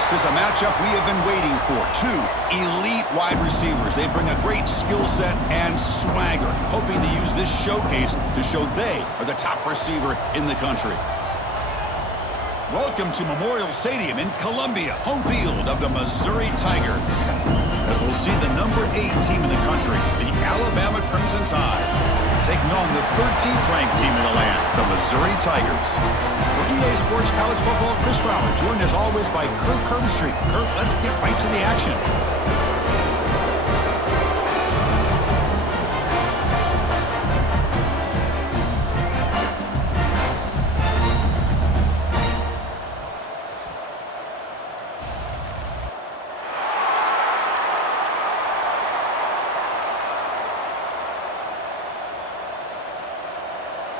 This is a matchup we have been waiting for. Two elite wide receivers. They bring a great skill set and swagger, hoping to use this showcase to show they are the top receiver in the country. Welcome to Memorial Stadium in Columbia, home field of the Missouri Tigers. As we'll see the number 8 team in the country, the Alabama Crimson Tide, taking on the 13th ranked team in the land, the Missouri Tigers. For EA Sports College Football, Chris Fowler, joined as always by Kirk Herbstreit. Kirk, let's get right to the action.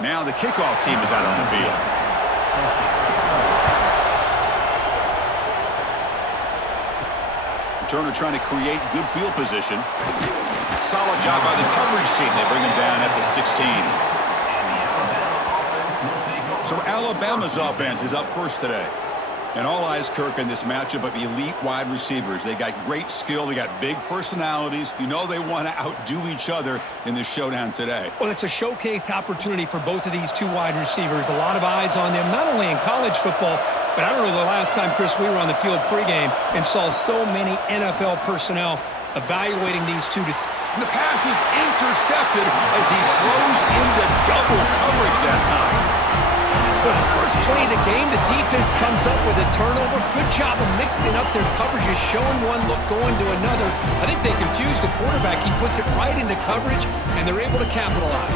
Now the kickoff team is out on the field. Turner trying to create good field position. Solid job by the coverage team. They bring him down at the 16. So Alabama's offense is up first today. And all eyes, Kirk, in this matchup of elite wide receivers. They got great skill. They got big personalities. You know they want to outdo each other in this showdown today. Well, it's a showcase opportunity for both of these two wide receivers. A lot of eyes on them, not only in college football, but I don't know the last time, Chris, we were on the field pregame and saw so many NFL personnel evaluating these two. And the pass is intercepted as he throws into double coverage that time. For the first play of the game, the defense comes up with a turnover. Good job of mixing up their coverages, showing one look, going to another. I think they confused the quarterback. He puts it right into coverage, and they're able to capitalize.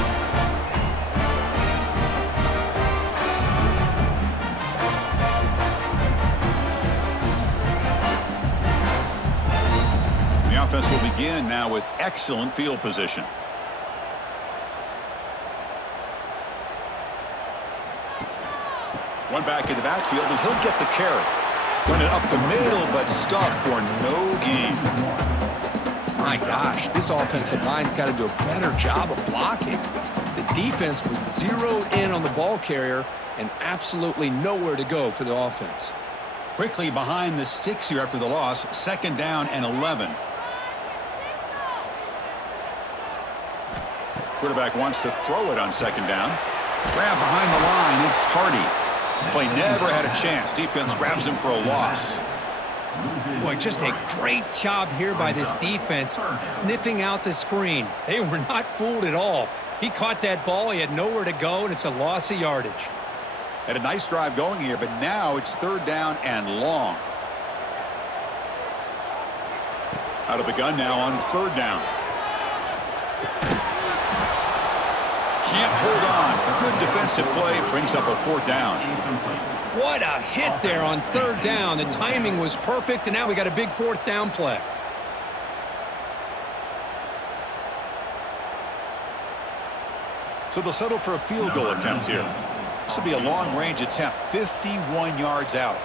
The offense will begin now with excellent field position. One back in the backfield, and he'll get the carry. Run it up the middle, but stuffed for no gain. My gosh, this offensive line's got to do a better job of blocking. The defense was zeroed in on the ball carrier and absolutely nowhere to go for the offense. Quickly behind the sticks here after the loss, 2nd down and 11. Quarterback wants to throw it on 2nd down. Grab behind the line, it's Hardy. Play never had a chance. Defense grabs him for a loss. Boy, just a great job here by this defense, sniffing out the screen. They were not fooled at all. He caught that ball. He had nowhere to go, and it's a loss of yardage. Had a nice drive going here, but now it's 3rd down and long. Out of the gun now on 3rd down. Can't hold on. Good defensive play. Brings up a 4th down. What a hit there on 3rd down. The timing was perfect, and now we got a big 4th down play. So they'll settle for a field goal attempt here. This will be a long-range attempt, 51 yards out.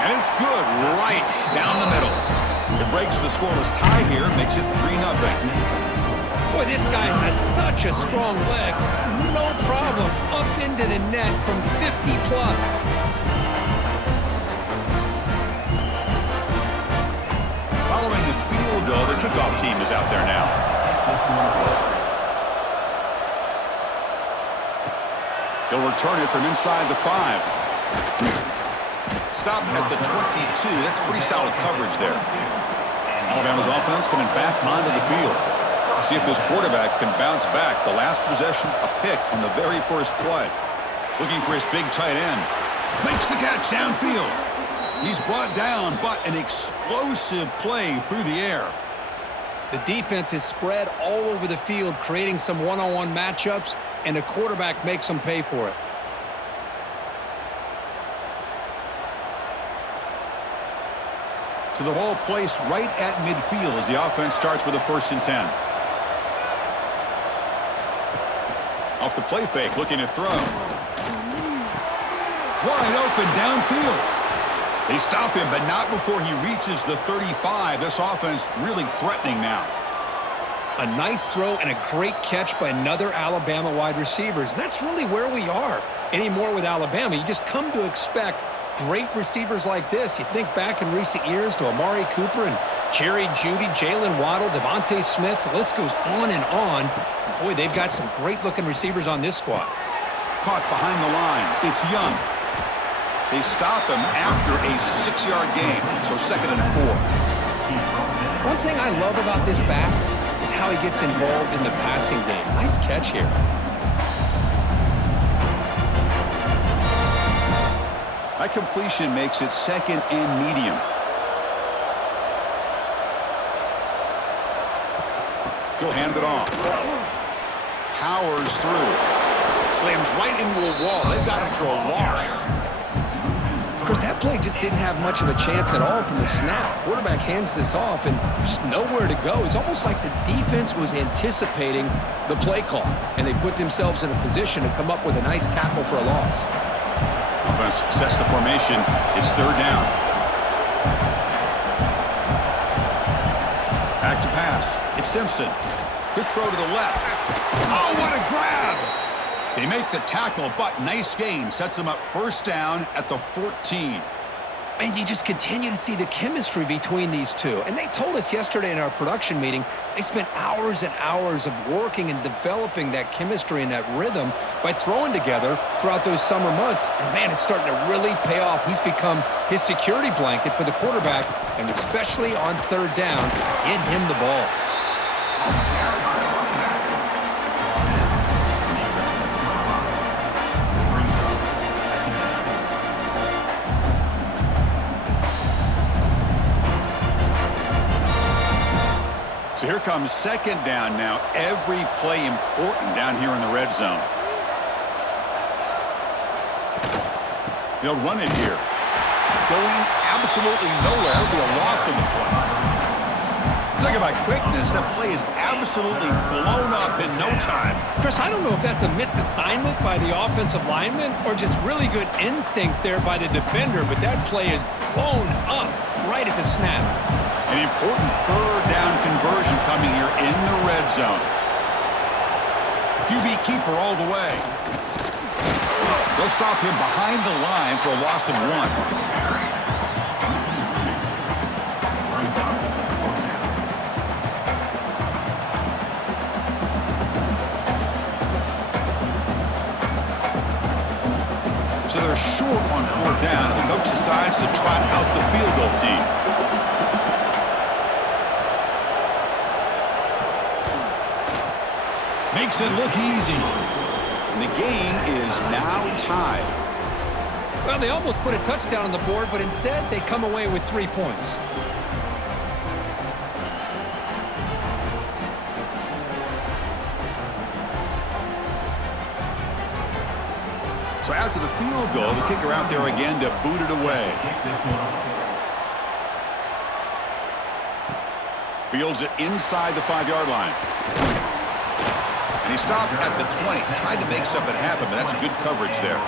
And it's good right down the middle. It breaks the scoreless tie here, makes it 3-0. Boy, this guy has such a strong leg. No problem. Up into the net from 50+. Following the field goal, the kickoff team is out there now. He'll return it from inside the 5. Stop at the 22. That's pretty solid coverage there. Alabama's offense coming back onto the field. See if this quarterback can bounce back. The last possession, a pick on the very first play. Looking for his big tight end. Makes the catch downfield. He's brought down, but an explosive play through the air. The defense is spread all over the field, creating some one-on-one matchups, and the quarterback makes them pay for it. So the ball placed right at midfield as the offense starts with a 1st and 10. Off the play fake, looking to throw. Wide open downfield. They stop him, but not before he reaches the 35. This offense really threatening now. A nice throw and a great catch by another Alabama wide receiver. And that's really where we are anymore with Alabama. You just come to expect great receivers like this. You think back in recent years to Amari Cooper and Jerry Jeudy, Jalen Waddle, Devontae Smith. The list goes on and on. And boy, they've got some great-looking receivers on this squad. Caught behind the line. It's Young. They stop him after a 6-yard gain, so 2nd and 4. One thing I love about this back is how he gets involved in the passing game. Nice catch here. That completion makes it 2nd and medium. He'll hand it off. Powers through. Slams right into a wall. They've got him for a loss. Of course, that play just didn't have much of a chance at all from the snap. Quarterback hands this off and just nowhere to go. It's almost like the defense was anticipating the play call, and they put themselves in a position to come up with a nice tackle for a loss. Offense sets the formation. It's 3rd down. Back to pass. It's Simpson. Quick throw to the left. Oh, what a grab! They make the tackle, but nice gain. Sets them up 1st down at the 14. And you just continue to see the chemistry between these two. And they told us yesterday in our production meeting, they spent hours and hours of working and developing that chemistry and that rhythm by throwing together throughout those summer months. And, man, it's starting to really pay off. He's become his security blanket for the quarterback, and especially on 3rd down, get him the ball. So here comes 2nd down now. Every play important down here in the red zone. They'll run it here. Going absolutely nowhere. It'll be a loss on the play. Talking about quickness, that play is absolutely blown up in no time. Chris, I don't know if that's a misassignment by the offensive lineman or just really good instincts there by the defender, but that play is blown up right at the snap. An important 3rd down conversion coming here in the red zone. QB keeper all the way. They'll stop him behind the line for a loss of 1. So they're short on 4th down, and the coach decides to trot out the field goal team. Makes it look easy. And the game is now tied. Well, they almost put a touchdown on the board, but instead they come away with 3 points. So after the field goal, the kicker out there again to boot it away. Fields it inside the 5-yard line. And he stopped at the 20. Tried to make something happen, but that's good coverage there.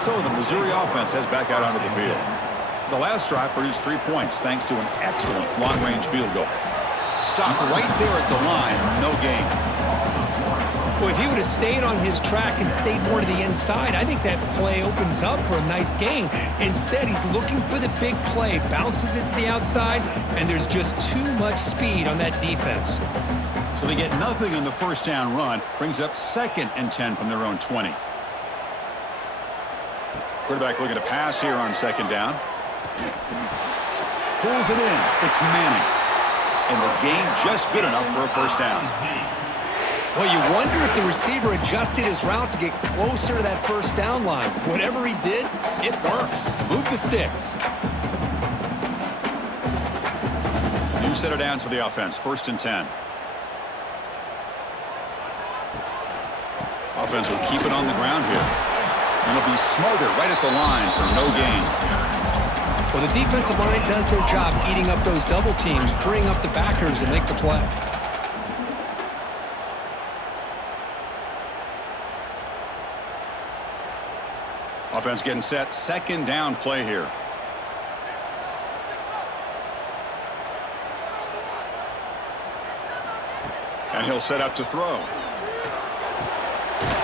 So the Missouri offense heads back out onto the field. The last drive produced 3 points thanks to an excellent long-range field goal. Stopped right there at the line, no gain. Well, if he would have stayed on his track and stayed more to the inside, I think that play opens up for a nice gain. Instead, he's looking for the big play, bounces it to the outside, and there's just too much speed on that defense. So they get nothing on the 1st down run, brings up 2nd and 10 from their own 20. Quarterback looking to pass here on 2nd down. Pulls it in. It's Manning. And the gain just good enough for a 1st down. Well, you wonder if the receiver adjusted his route to get closer to that 1st down line. Whatever he did, it works. Move the sticks. New set of downs for the offense. 1st and 10. Offense will keep it on the ground here. And it'll be smothered right at the line for no gain. Well, the defensive line does their job eating up those double teams, freeing up the backers to make the play. Offense getting set. 2nd down play here. And he'll set up to throw.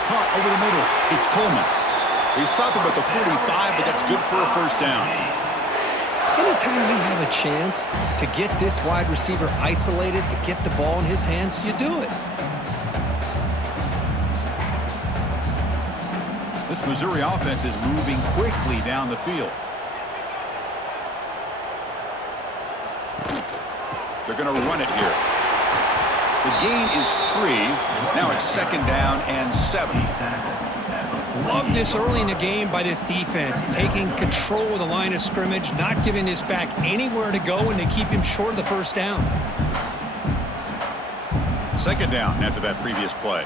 Caught over the middle. It's Coleman. They stop him at the 45, but that's good for a first down. Anytime you have a chance to get this wide receiver isolated, to get the ball in his hands, you do it. This Missouri offense is moving quickly down the field. They're going to run it here. The gain is 3. Now it's 2nd down and 7. Love this early in the game by this defense, taking control of the line of scrimmage, not giving this back anywhere to go, and they keep him short of the first down. 2nd down after that previous play.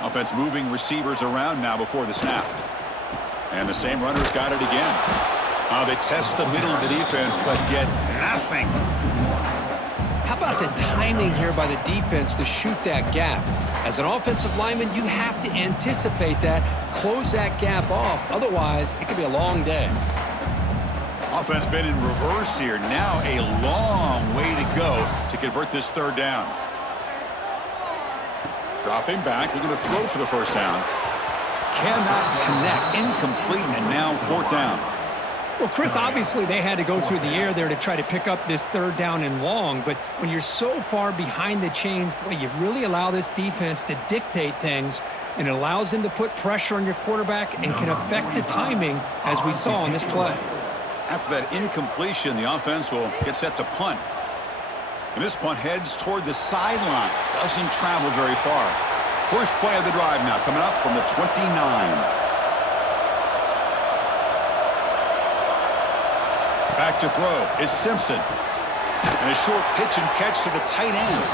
Offense moving receivers around now before the snap. And the same runner's got it again. They test the middle of the defense, but get nothing. How about the timing here by the defense to shoot that gap? As an offensive lineman, you have to anticipate that, close that gap off. Otherwise, it could be a long day. Offense been in reverse here. Now a long way to go to convert this 3rd down. Dropping back. They're going to throw for the first down. Cannot connect. Incomplete, and now 4th down. Well, Chris, obviously they had to go through the air there to try to pick up this 3rd down and long, but when you're so far behind the chains, boy, you really allow this defense to dictate things, and it allows them to put pressure on your quarterback and can affect the timing, as we saw on this play. After that incompletion, the offense will get set to punt. And this punt heads toward the sideline. Doesn't travel very far. First play of the drive now coming up from the 29. Back to throw. It's Simpson. And a short pitch and catch to the tight end.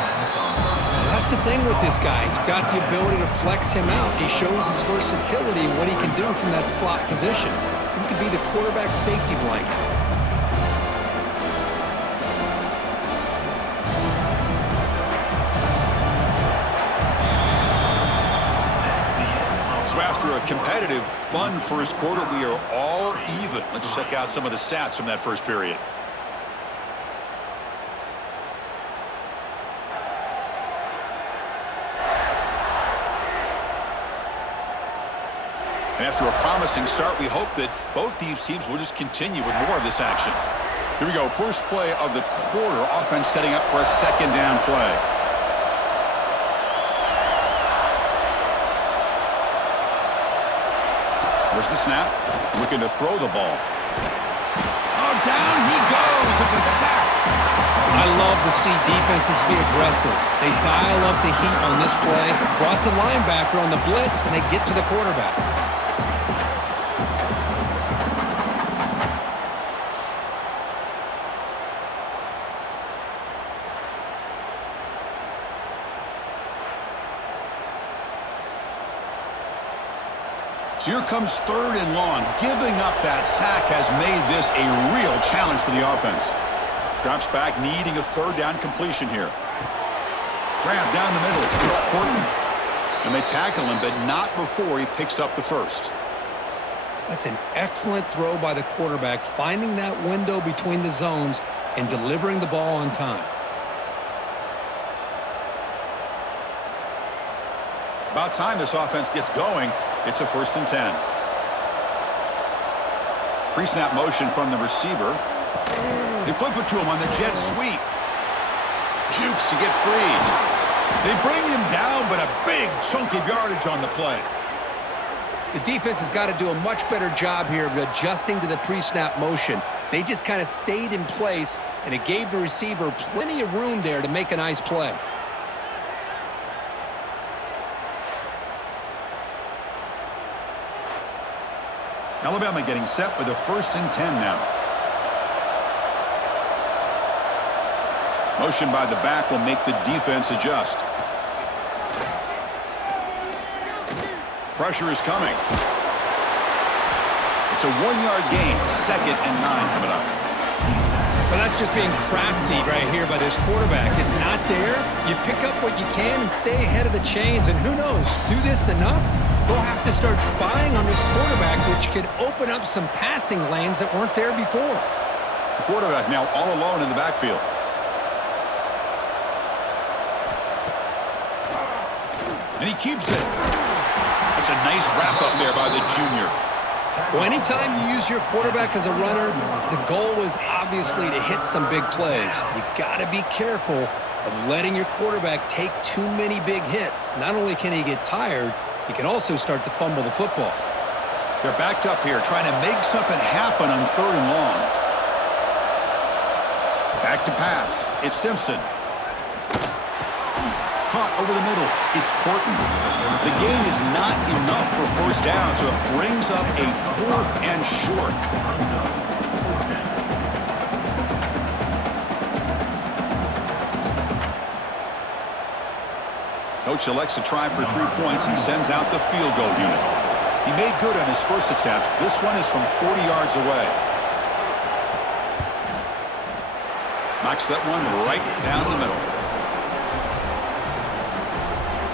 That's the thing with this guy. You've got the ability to flex him out. He shows his versatility and what he can do from that slot position. He could be the quarterback safety blanket. So after a competitive, fun first quarter, we are all even. Let's check out some of the stats from that first period. And after a promising start, we hope that both these teams will just continue with more of this action. Here we go. First play of the quarter. Offense setting up for a 2nd down play. There's the snap. Looking to throw the ball. Oh, down he goes. It's a sack. I love to see defenses be aggressive. They dial up the heat on this play, brought the linebacker on the blitz, and they get to the quarterback. So here comes 3rd and long. Giving up that sack has made this a real challenge for the offense. Drops back, needing a 3rd down completion here. Grab down the middle. It's Portman. And they tackle him, but not before he picks up the first. That's an excellent throw by the quarterback, finding that window between the zones and delivering the ball on time. About time this offense gets going. It's a 1st and 10. Pre-snap motion from the receiver. They flip it to him on the jet sweep. Jukes to get free. They bring him down, but a big chunk of yardage on the play. The defense has got to do a much better job here of adjusting to the pre-snap motion. They just kind of stayed in place, and it gave the receiver plenty of room there to make a nice play. Alabama getting set with a 1st and 10 now. Motion by the back will make the defense adjust. Pressure is coming. It's a 1-yard gain. 2nd and 9 coming up. But that's just being crafty right here by this quarterback. It's not there. You pick up what you can and stay ahead of the chains. And who knows, do this enough, they'll have to start spying on this quarterback, which could open up some passing lanes that weren't there before. The quarterback now all alone in the backfield. And he keeps it. That's a nice wrap up there by the junior. Well, anytime you use your quarterback as a runner, the goal is obviously to hit some big plays. You got to be careful of letting your quarterback take too many big hits. Not only can he get tired, he can also start to fumble the football. They're backed up here trying to make something happen on 3rd and long. Back to pass. It's Simpson. Caught over the middle. It's Horton. The gain is not enough for first down, so it brings up a 4th and short. Coach elects to try for 3 points and sends out the field goal unit. He made good on his first attempt. This one is from 40 yards away. Knocks that one right down the middle.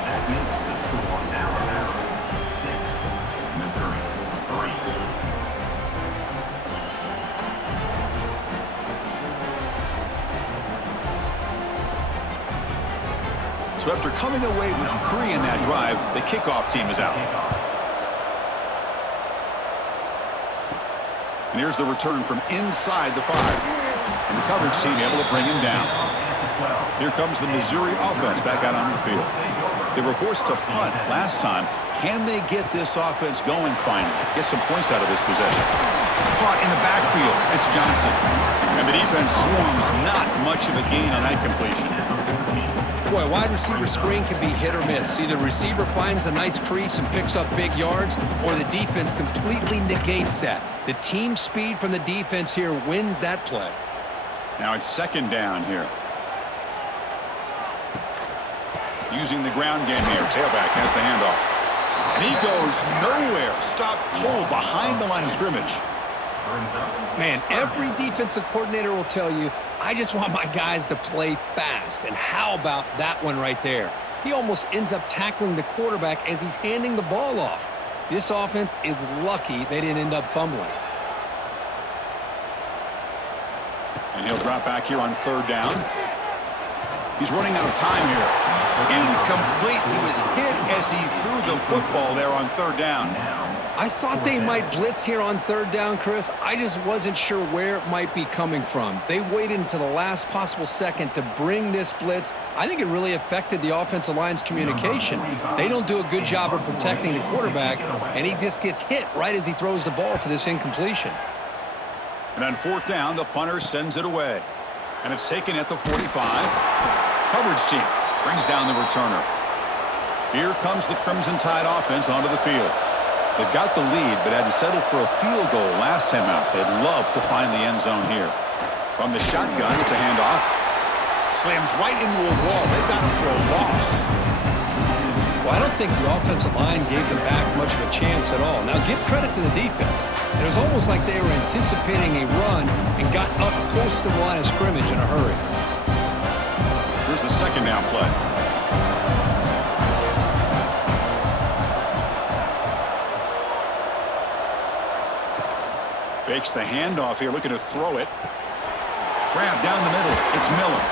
That makes the score now 6, Missouri 3. So after coming away with 3 in that drive, the kickoff team is out. And here's the return from inside the 5. And the coverage team able to bring him down. Here comes the Missouri offense back out onto the field. They were forced to punt last time. Can they get this offense going finally? Get some points out of this possession. Caught in the backfield. It's Johnson. And the defense swarms. Not much of a gain on that completion. Boy, a wide receiver screen can be hit or miss. Either receiver finds a nice crease and picks up big yards, or the defense completely negates that. The team speed from the defense here wins that play. Now it's 2nd down here. Using the ground game here. Tailback has the handoff. And he goes nowhere. Stopped cold behind the line of scrimmage. Man, every defensive coordinator will tell you, I just want my guys to play fast. And how about that one right there? He almost ends up tackling the quarterback as he's handing the ball off. This offense is lucky they didn't end up fumbling. And he'll drop back here on 3rd down. He's running out of time here. Incomplete. He was hit as he threw the football there on 3rd down. I thought they might blitz here on 3rd down, Chris. I just wasn't sure where it might be coming from. They waited until the last possible second to bring this blitz. I think it really affected the offensive line's communication. They don't do a good job of protecting the quarterback, and he just gets hit right as he throws the ball for this incompletion. And on 4th down, the punter sends it away. And it's taken at the 45. Coverage team brings down the returner. Here comes the Crimson Tide offense onto the field. They've got the lead, but had to settle for a field goal last time out. They'd love to find the end zone here. From the shotgun, it's a handoff. Slams right into a wall. They've got him for a loss. Well, I don't think the offensive line gave them back much of a chance at all. Now, give credit to the defense. It was almost like they were anticipating a run and got up close to the line of scrimmage in a hurry. Here's the 2nd down play. Fakes the handoff here, looking to throw it. Grab down the middle. It's Miller.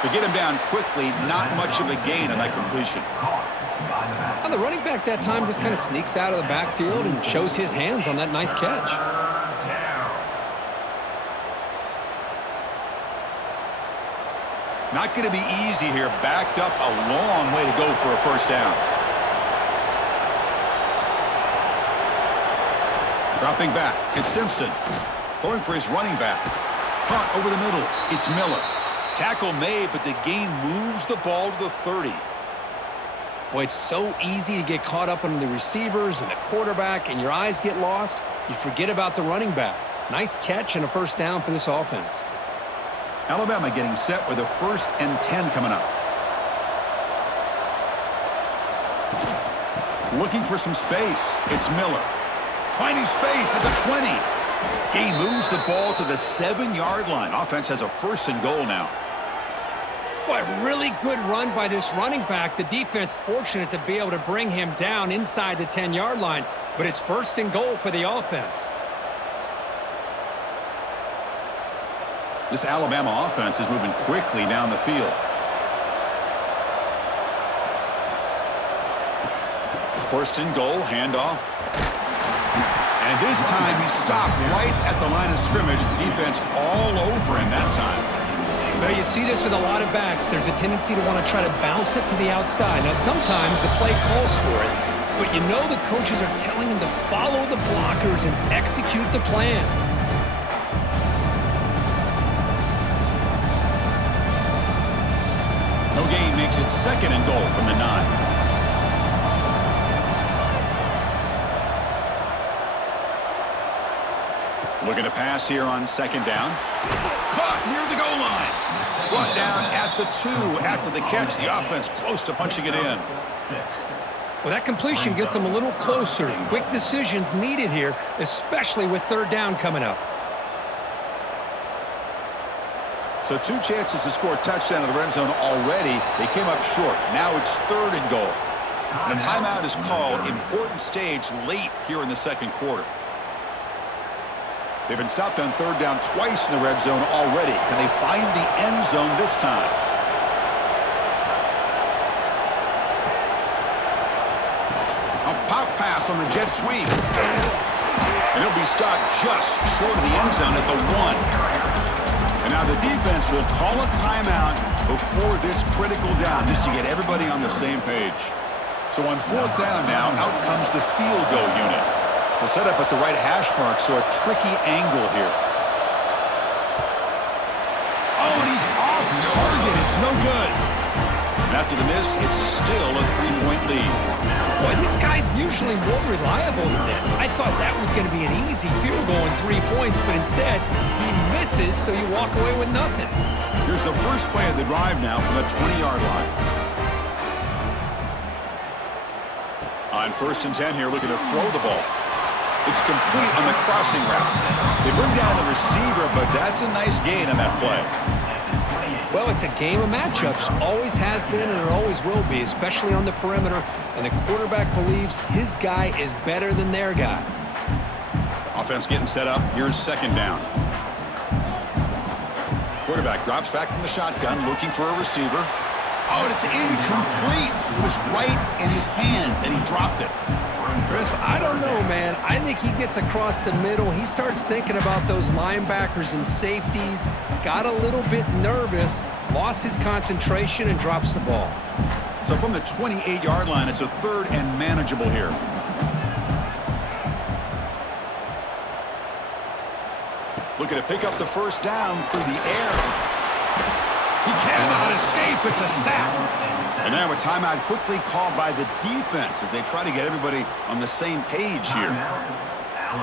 To get him down quickly, not much of a gain on that completion. And the running back that time just kind of sneaks out of the backfield and shows his hands on that nice catch. Not going to be easy here. Backed up a long way to go for a first down. Dropping back, it's Simpson. Throwing for his running back. Caught over the middle, it's Miller. Tackle made, but the gain moves the ball to the 30. Boy, it's so easy to get caught up on the receivers and the quarterback, and your eyes get lost. You forget about the running back. Nice catch and a first down for this offense. Alabama getting set with a 1st and 10 coming up. Looking for some space. It's Miller. Finding space at the 20. Gain moves the ball to the 7-yard line. Offense has a 1st and goal now. Boy, really good run by this running back. The defense fortunate to be able to bring him down inside the 10-yard line, but it's 1st and goal for the offense. This Alabama offense is moving quickly down the field. First and goal, handoff. And this time he stopped right at the line of scrimmage. Defense all over him that time. Well, you see this with a lot of backs. There's a tendency to want to try to bounce it to the outside. Now, sometimes the play calls for it, but you know the coaches are telling him to follow the blockers and execute the plan. No gain makes it second and goal from the 9. Looking to pass here on second down. Caught near the goal line. Brought down at the 2 after the catch. The offense close to punching it in. Well, that completion gets them a little closer. Quick decisions needed here, especially with third down coming up. So 2 chances to score a touchdown in the red zone already. They came up short. Now it's third and goal. And a timeout is called. Important stage late here in the second quarter. They've been stopped on third down twice in the red zone already. Can they find the end zone this time? A pop pass on the jet sweep. And he'll be stopped just short of the end zone at the 1. And now the defense will call a timeout before this critical down, just to get everybody on the same page. So on fourth down now, out comes the field goal unit. They'll set up at the right hash mark, so a tricky angle here. Oh, and he's off target. It's no good. And after the miss, it's still a 3-point lead. Boy, this guy's usually more reliable than this. I thought that was going to be an easy field goal in 3 points, but instead, he misses, so you walk away with nothing. Here's the first play of the drive now from the 20-yard line. On first and 10 here, looking to throw the ball. It's complete on the crossing route. They bring down the receiver, but that's a nice gain on that play. Well, it's a game of matchups. Always has been, and it always will be, especially on the perimeter. And the quarterback believes his guy is better than their guy. Offense getting set up. Here's second down. Quarterback drops back from the shotgun, looking for a receiver. Oh, and it's incomplete. It was right in his hands, and he dropped it. Chris, I don't know, man. I think he gets across the middle. He starts thinking about those linebackers and safeties, got a little bit nervous, lost his concentration, and drops the ball. So from the 28-yard line, it's a third and manageable here. Looking to pick up the first down through the air. He cannot escape. It's a sack. And now a timeout quickly called by the defense as they try to get everybody on the same page here.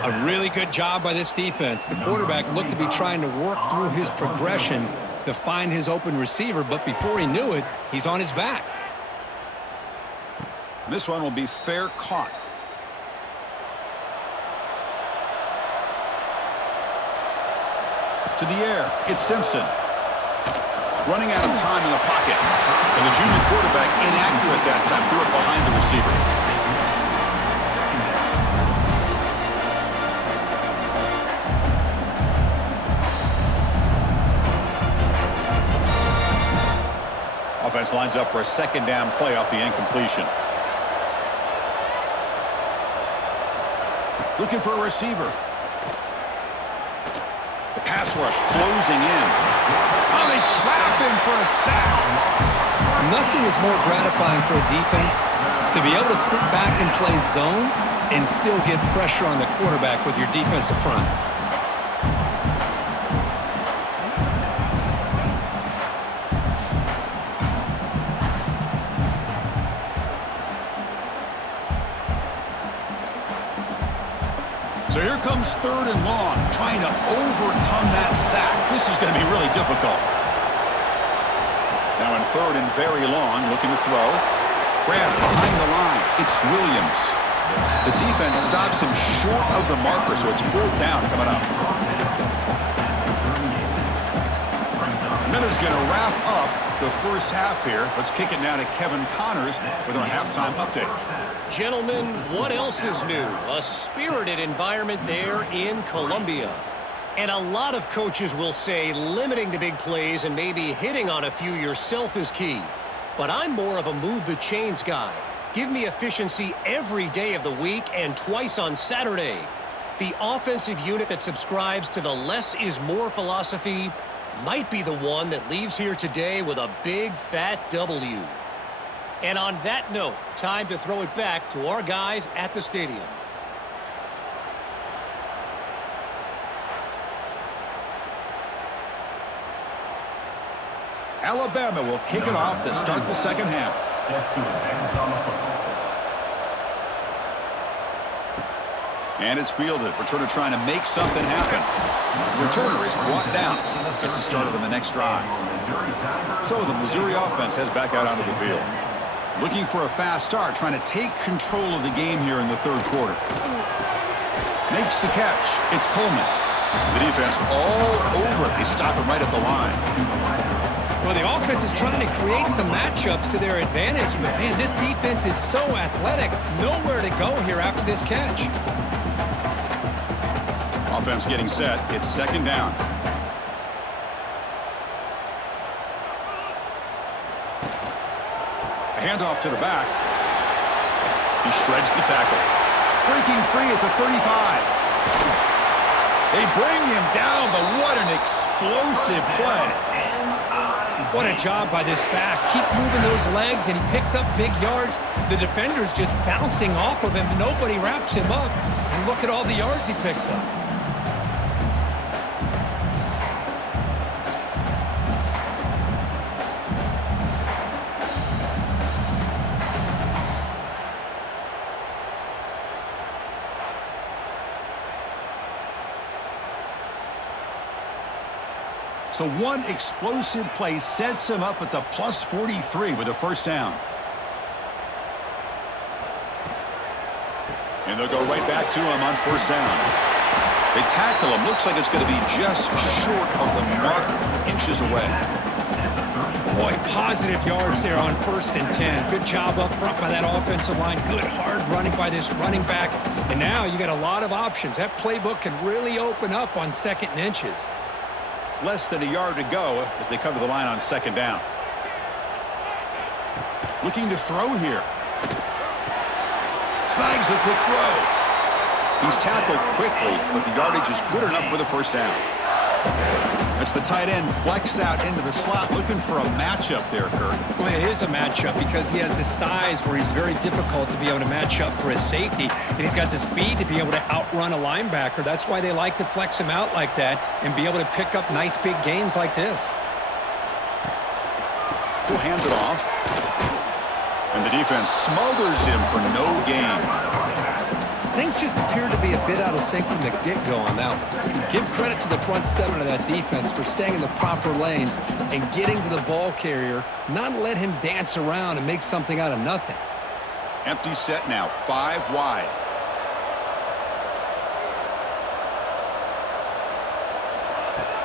A really good job by this defense. The quarterback looked to be trying to work through his progressions to find his open receiver, but before he knew it, he's on his back. This one will be fair caught. To the air, it's Simpson. Running out of time in the pocket. And the junior quarterback inaccurate that time. Threw it behind the receiver. Offense lines up for a second down play off the incompletion. Looking for a receiver. The pass rush closing in. Oh, they trap him for a sack. Nothing is more gratifying for a defense to be able to sit back and play zone and still get pressure on the quarterback with your defensive front. So here comes third and long, trying to overcome that sack. This is going to be really difficult. Now in third and very long, looking to throw. Grabbed behind the line. It's Williams. The defense stops him short of the marker, so it's fourth down coming up. Miller's going to wrap up the first half here. Let's kick it now to Kevin Connors with our halftime update. Gentlemen, what else is new? A spirited environment there in Columbia. And a lot of coaches will say limiting the big plays and maybe hitting on a few yourself is key. But I'm more of a move the chains guy. Give me efficiency every day of the week and twice on Saturday. The offensive unit that subscribes to the less is more philosophy might be the one that leaves here today with a big fat W. And on that note, time to throw it back to our guys at the stadium. Alabama will kick it off to start the second half. Set to advance on the football. And it's fielded. Returner trying to make something happen. Returner is brought down. Gets it started on the next drive. So the Missouri offense heads back out onto the field. Looking for a fast start, trying to take control of the game here in the third quarter. Makes the catch. It's Coleman. The defense all over it. They stop him right at the line. Well, the offense is trying to create some matchups to their advantage, but, man, this defense is so athletic. Nowhere to go here after this catch. Offense getting set. It's second down. A handoff to the back. He shreds the tackle. Breaking free at the 35. They bring him down, but what an explosive play. What a job by this back. Keep moving those legs, and he picks up big yards. The defender's just bouncing off of him. Nobody wraps him up. And look at all the yards he picks up. So one explosive play sets him up at the plus 43 with a first down. And they'll go right back to him on first down. They tackle him. Looks like it's going to be just short of the mark, inches away. Boy, positive yards there on 1st and 10. Good job up front by that offensive line. Good hard running by this running back. And now you got a lot of options. That playbook can really open up on 2nd and inches. Less than a yard to go as they come to the line on second down. Looking to throw here. Snags the quick throw. He's tackled quickly, but the yardage is good enough for the first down. That's the tight end flexed out into the slot, looking for a matchup there, Kurt. Well, it is a matchup because he has the size where he's very difficult to be able to match up for his safety, and he's got the speed to be able to outrun a linebacker. That's why they like to flex him out like that and be able to pick up nice big gains like this. He'll hand it off, and the defense smothers him for no gain. Things just appear to be a bit out of sync from the get-go on that one. Give credit to the front seven of that defense for staying in the proper lanes and getting to the ball carrier, not let him dance around and make something out of nothing. Empty set now, 5 wide.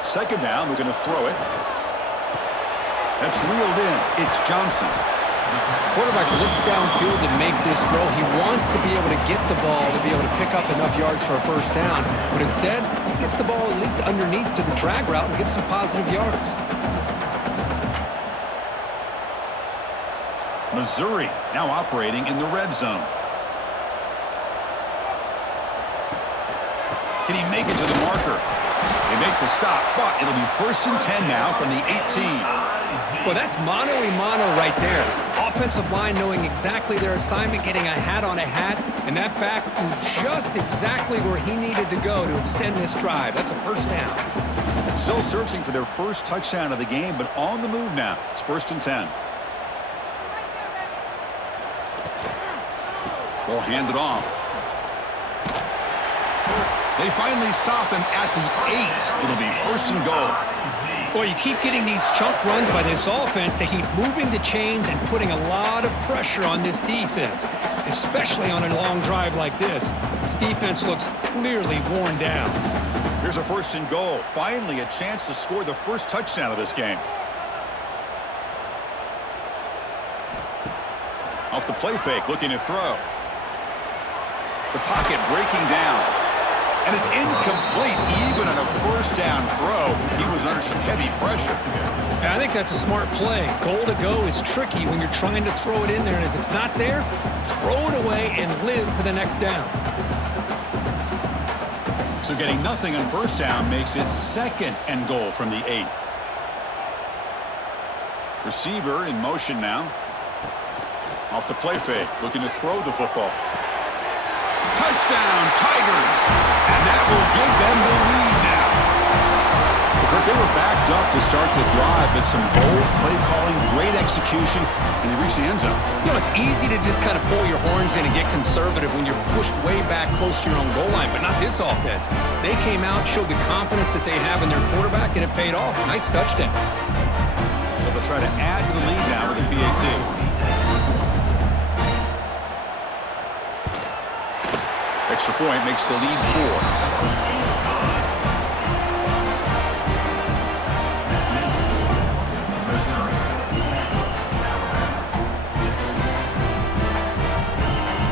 Second down, we're going to throw it. That's reeled in. It's Johnson. Quarterback looks downfield and make this throw. He wants to be able to get the ball to be able to pick up enough yards for a first down. But instead, he gets the ball at least underneath to the drag route and gets some positive yards. Missouri now operating in the red zone. Can he make it to the marker? They make the stop, but it'll be 1st and 10 now from the 18. Well, that's mano-a-mano right there. Offensive line knowing exactly their assignment, getting a hat on a hat, and that back just exactly where he needed to go to extend this drive. That's a first down. Still searching for their first touchdown of the game, but on the move now. It's 1st and 10. We'll hand it off. They finally stop him at the 8. It'll be 1st and goal. Well, you keep getting these chunk runs by this offense. They keep moving the chains and putting a lot of pressure on this defense, especially on a long drive like this. This defense looks clearly worn down. Here's a 1st and goal. Finally a chance to score the first touchdown of this game. Off the play fake, looking to throw. The pocket breaking down. And it's incomplete. Even on a first down throw, he was under some heavy pressure. I think that's a smart play. Goal to go is tricky when you're trying to throw it in there, and if it's not there, throw it away and live for the next down. So getting nothing on first down makes it 2nd and goal from the 8. Receiver in motion now. Off the play fake, looking to throw the football. Touchdown, Tigers! And that will give them the lead now. But they were backed up to start the drive, but some bold play calling, great execution, and they reached the end zone. You know, it's easy to just kind of pull your horns in and get conservative when you're pushed way back close to your own goal line, but not this offense. They came out, showed the confidence that they have in their quarterback, and it paid off. Nice touchdown. So they'll try to add to the lead now with a PAT. Extra point makes the lead 4.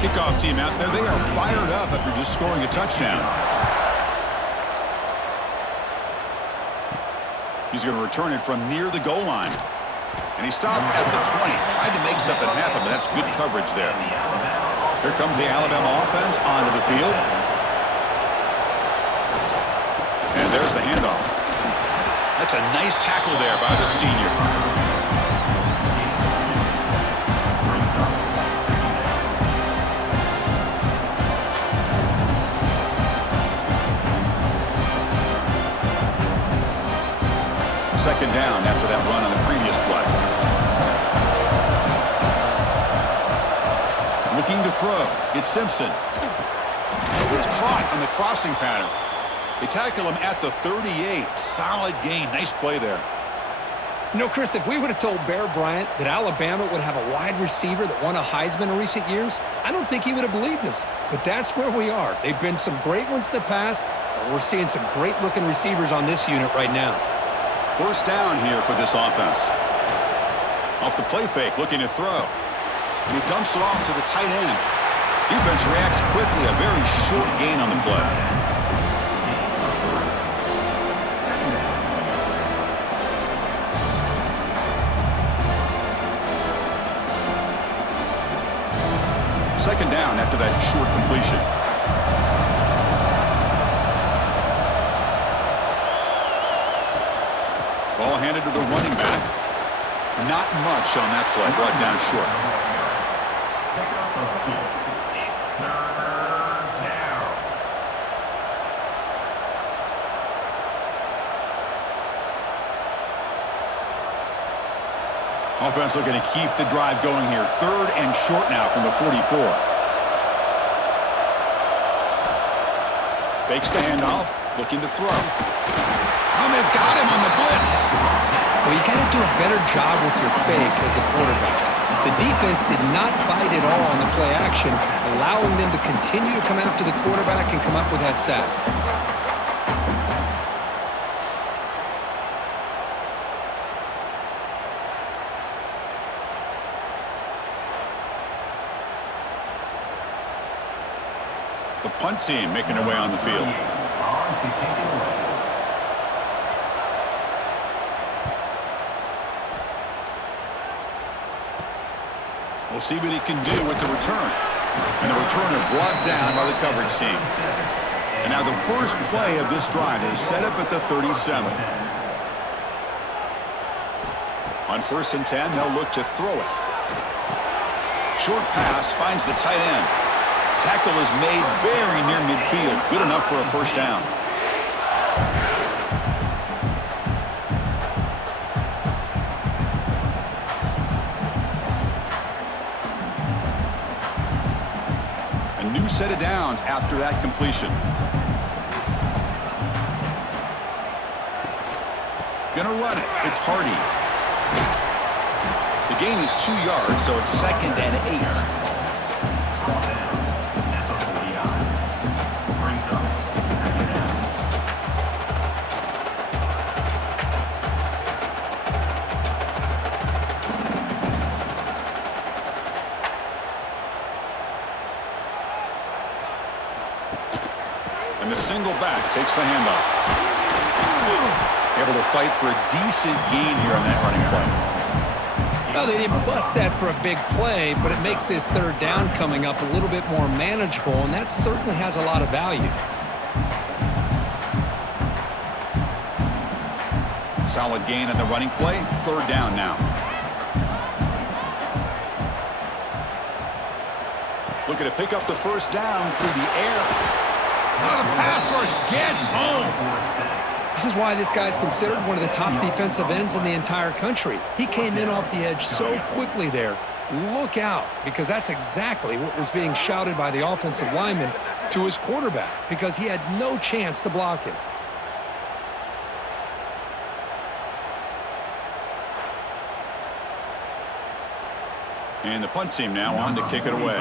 Kickoff team out there. They are fired up after just scoring a touchdown. He's going to return it from near the goal line. And he stopped at the 20. Tried to make something happen, but that's good coverage there. Here comes the Alabama offense onto the field. And there's the handoff. That's a nice tackle there by the senior. Second down after that run on the previous play. Looking to throw. It's Simpson. It's caught on the crossing pattern. They tackle him at the 38. Solid gain. Nice play there. You know, Chris, if we would have told Bear Bryant that Alabama would have a wide receiver that won a Heisman in recent years, I don't think he would have believed us. But that's where we are. They've been some great ones in the past, and we're seeing some great-looking receivers on this unit right now. First down here for this offense. Off the play fake, looking to throw. And he dumps it off to the tight end. Defense reacts quickly, a very short gain on the play. Second down after that short completion. Ball handed to the running back. Not much on that play, brought down short. Offense looking to keep the drive going here. 3rd and short now from the 44. Fakes the handoff, looking to throw. And they've got him on the blitz. Well, you got to do a better job with your fake as the quarterback. The defense did not bite at all on the play action, allowing them to continue to come after the quarterback and come up with that sack. The punt team making their way on the field. We'll see what he can do with the return. And the returner brought down by the coverage team. And now the first play of this drive is set up at the 37. On 1st and 10, they'll look to throw it. Short pass finds the tight end. Tackle is made very near midfield. Good enough for a first down. A new set of downs after that completion. Gonna run it. It's Hardy. The gain is 2 yards, so it's 2nd and 8. single back, takes the handoff. Able to fight for a decent gain here on that running play. Well, they didn't bust that for a big play, but it makes this third down coming up a little bit more manageable, and that certainly has a lot of value. Solid gain on the running play. Third down now. Looking to pick up the first down through the air. Oh, the pass rush gets home. This is why this guy's considered one of the top defensive ends in the entire country. He came in off the edge so quickly there. Look out, because that's exactly what was being shouted by the offensive lineman to his quarterback, because he had no chance to block him. And the punt team now on to kick it away.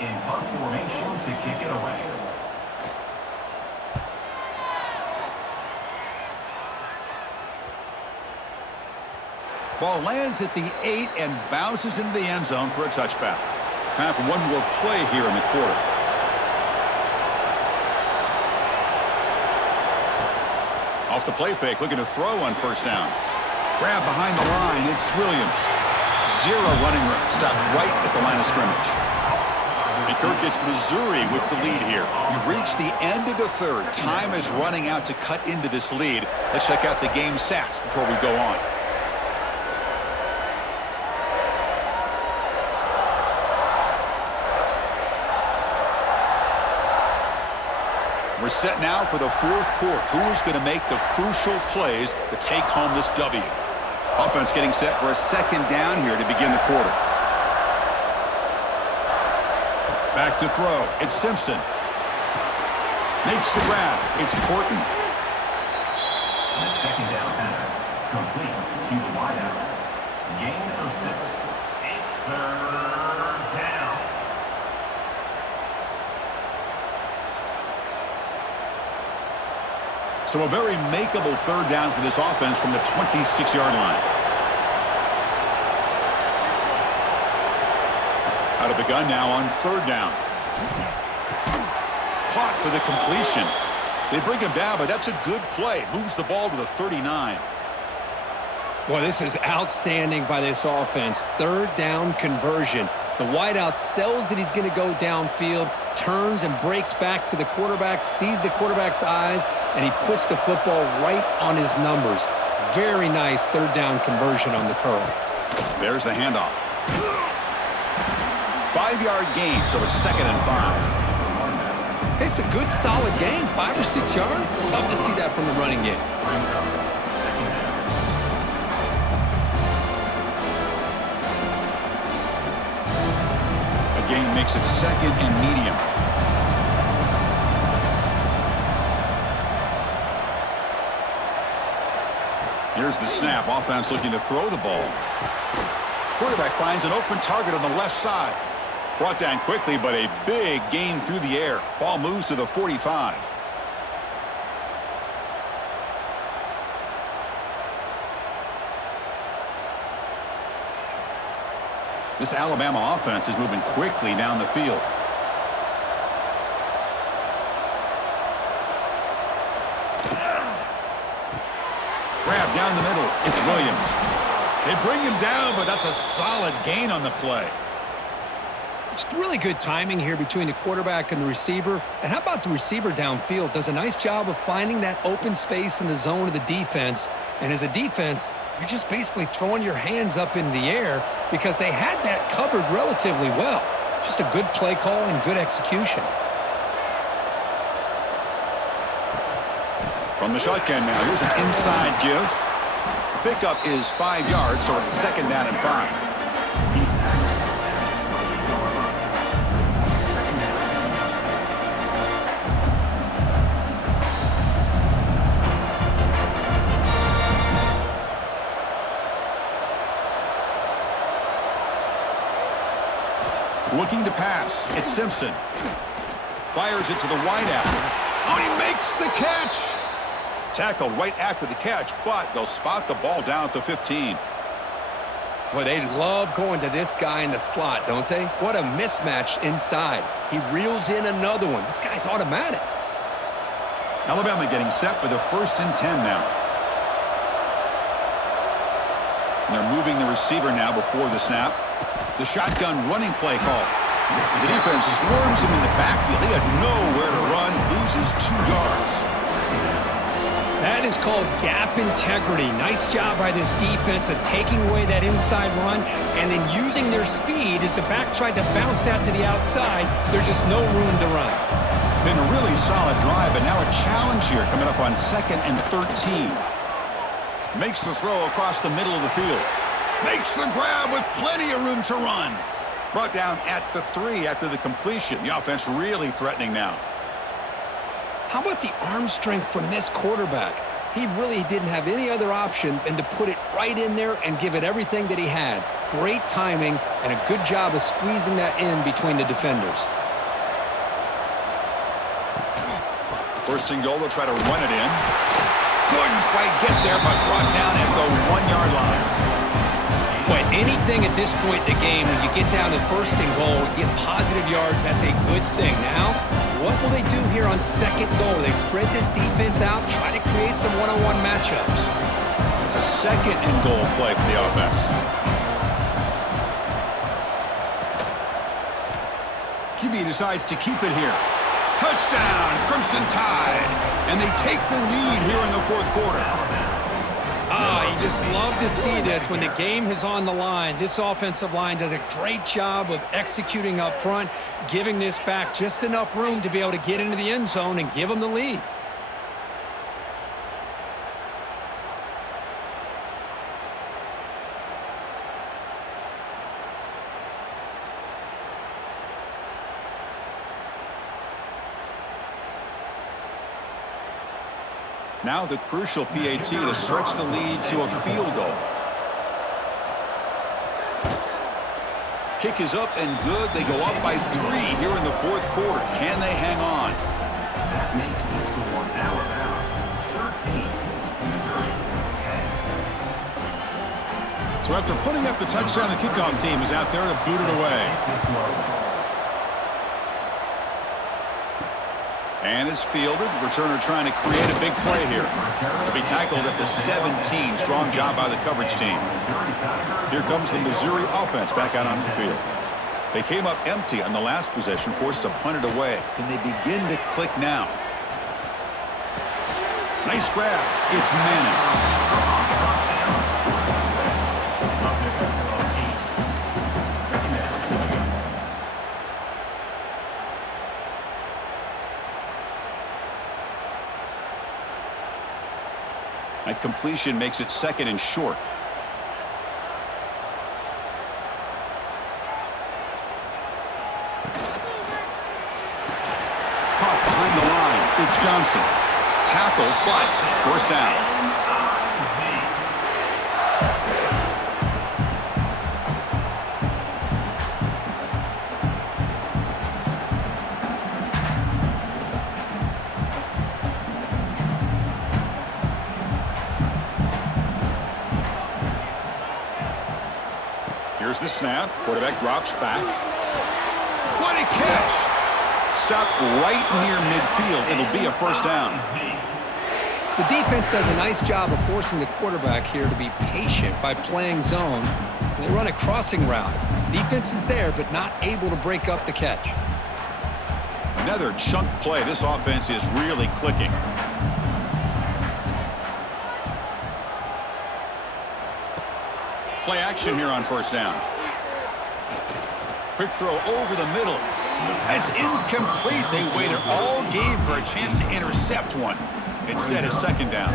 In punt formation to kick it away. Ball lands at the 8 and bounces into the end zone for a touchback. Time for one more play here in the quarter. Off the play fake, looking to throw on first down. Grab behind the line, it's Williams. Zero running room, stopped right at the line of scrimmage. And Kirk gets Missouri with the lead here. We've reached the end of the third. Time is running out to cut into this lead. Let's check out the game stats before we go on. We're set now for the fourth quarter. Who is going to make the crucial plays to take home this W? Offense getting set for a second down here to begin the quarter. Back to throw. It's Simpson. Makes the grab. It's Porton. The second down pass complete to the wideout. Gain of 6. It's third down. So a very makeable third down for this offense from the 26-yard line. Out of the gun now on third down. Caught for the completion. They bring him down, but that's a good play. Moves the ball to the 39. Boy, this is outstanding by this offense. Third down conversion. The wideout sells that he's going to go downfield, turns and breaks back to the quarterback, sees the quarterback's eyes, and he puts the football right on his numbers. Very nice third down conversion on the curl. There's the handoff. 5-yard gain, so it's 2nd and 5. It's a good, solid gain, 5 or 6 yards. Love to see that from the running game. A gain makes it 2nd and medium. Here's the snap. Offense looking to throw the ball. Quarterback finds an open target on the left side. Brought down quickly, but a big gain through the air. Ball moves to the 45. This Alabama offense is moving quickly down the field. Grab down the middle. It's Williams. They bring him down, but that's a solid gain on the play. It's really good timing here between the quarterback and the receiver. And how about the receiver downfield? Does a nice job of finding that open space in the zone of the defense. And as a defense, you're just basically throwing your hands up in the air because they had that covered relatively well. Just a good play call and good execution. From the shotgun now, here's an inside give. Pickup is 5 yards, so it's 2nd down and 5. Looking to pass. It's Simpson. Fires it to the wideout. Oh, he makes the catch. Tackled right after the catch, but they'll spot the ball down at the 15. Boy, they love going to this guy in the slot, don't they? What a mismatch inside. He reels in another one. This guy's automatic. Alabama getting set with a 1st and 10 now. And they're moving the receiver now before the snap. The shotgun running play call. The defense swarms him in the backfield. He had nowhere to run, loses 2 yards. That is called gap integrity. Nice job by this defense of taking away that inside run and then using their speed as the back tried to bounce that to the outside. There's just no room to run. Been a really solid drive, but now a challenge here coming up on 2nd and 13. Makes the throw across the middle of the field. Makes the grab with plenty of room to run. Brought down at the 3 after the completion. The offense really threatening now. How about the arm strength from this quarterback? He really didn't have any other option than to put it right in there and give it everything that he had. Great timing and a good job of squeezing that in between the defenders. 1st and goal, they'll try to run it in. Couldn't quite get there, but brought down at the 1-yard line. But anything at this point in the game, when you get down to 1st and goal, get positive yards, that's a good thing. Now, what will they do here on 2nd goal? They spread this defense out, try to create some one-on-one matchups. It's a 2nd and goal play for the offense. QB decides to keep it here. Touchdown, Crimson Tide. And they take the lead here in the 4th quarter. You just love to see this when the game is on the line. This offensive line does a great job of executing up front, giving this back just enough room to be able to get into the end zone and give them the lead. Now the crucial PAT to stretch the lead to a field goal. Kick is up and good. They go up by 3 here in the 4th quarter. Can they hang on? That makes the score Alabama 13, Missouri 10. So after putting up the touchdown, the kickoff team is out there to boot it away. And it's fielded. Returner trying to create a big play here. To be tackled at the 17. Strong job by the coverage team. Here comes the Missouri offense back out onto the field. They came up empty on the last possession, forced to punt it away. Can they begin to click now? Nice grab. It's Manning. A completion makes it 2nd and short. Caught behind the line. It's Johnson. Tackle, but 1st down. Here's the snap. Quarterback drops back. What a catch! Stopped right near midfield. It'll be a 1st down. The defense does a nice job of forcing the quarterback here to be patient by playing zone. They run a crossing route. Defense is there, but not able to break up the catch. Another chunk play. This offense is really clicking. Play action here on 1st down. Quick throw over the middle. It's incomplete. They waited all game for a chance to intercept one. Instead, it's 2nd down.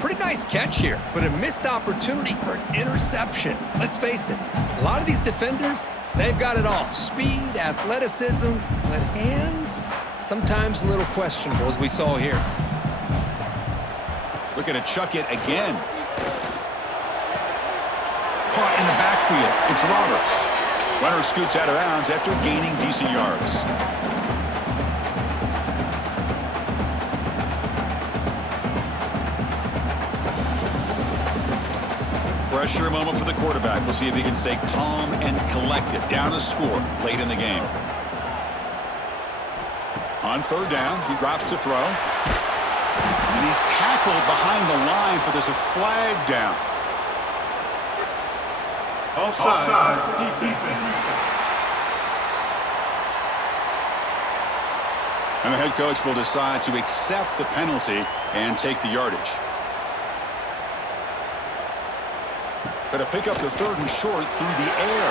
Pretty nice catch here, but a missed opportunity for an interception. Let's face it, a lot of these defenders, they've got it all. Speed, athleticism, but hands, sometimes a little questionable, as we saw here. Looking to chuck it again. Caught in the backfield. It's Roberts. Runner scoots out of bounds after gaining decent yards. Pressure moment for the quarterback. We'll see if he can stay calm and collected. Down a score late in the game. On 3rd down, he drops to throw. And he's tackled behind the line, but there's a flag down. Offside. Defense. And the head coach will decide to accept the penalty and take the yardage. Going to pick up the 3rd and short through the air.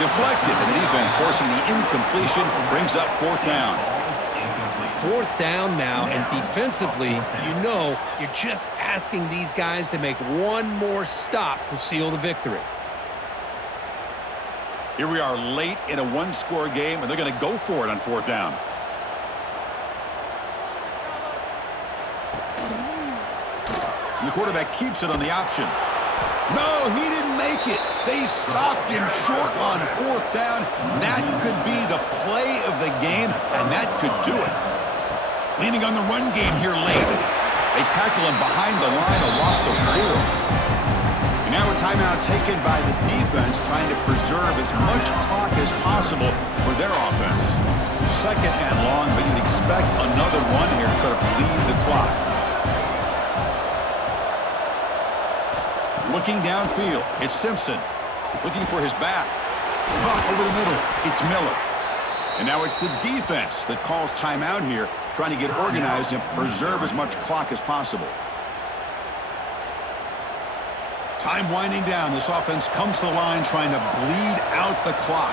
Deflected, and the defense forcing the incompletion brings up 4th down. 4th down now, and defensively, you're just asking these guys to make one more stop to seal the victory. Here we are late in a 1-score game, and they're going to go for it on 4th down. And the quarterback keeps it on the option. No, he didn't make it. They stopped him short on 4th down. That could be the play of the game, and that could do it. Leaning on the run game here late. They tackle him behind the line, a loss of 4. And now a timeout taken by the defense, trying to preserve as much clock as possible for their offense. 2nd and long, but you'd expect another one here to try to bleed the clock. Looking downfield, it's Simpson. Looking for his back. Caught over the middle, it's Miller. And now it's the defense that calls timeout here, trying to get organized and preserve as much clock as possible. Time winding down. This offense comes to the line trying to bleed out the clock.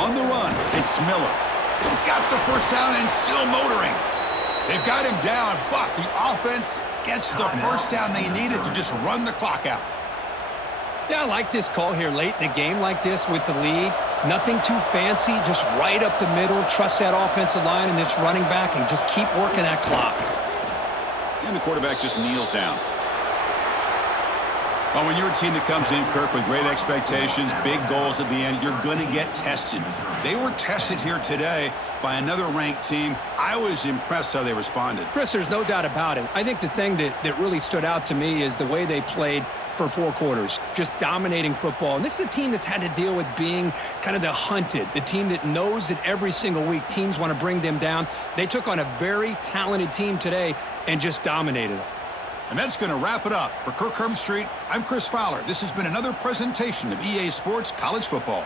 On the run, it's Miller. He's got the 1st down and still motoring. They've got him down, but the offense gets the 1st down they needed to just run the clock out. Yeah, I like this call here late in the game like this with the lead. Nothing too fancy, just right up the middle. Trust that offensive line and this running back and just keep working that clock. And the quarterback just kneels down. Well, when you're a team that comes in, Kirk, with great expectations, big goals at the end, you're going to get tested. They were tested here today by another ranked team. I was impressed how they responded. Chris, there's no doubt about it. I think the thing that really stood out to me is the way they played for 4 quarters, just dominating football. And this is a team that's had to deal with being kind of the hunted, the team that knows that every single week teams want to bring them down. They took on a very talented team today and just dominated them. And that's going to wrap it up. For Kirk Street, I'm Chris Fowler. This has been another presentation of EA Sports College Football.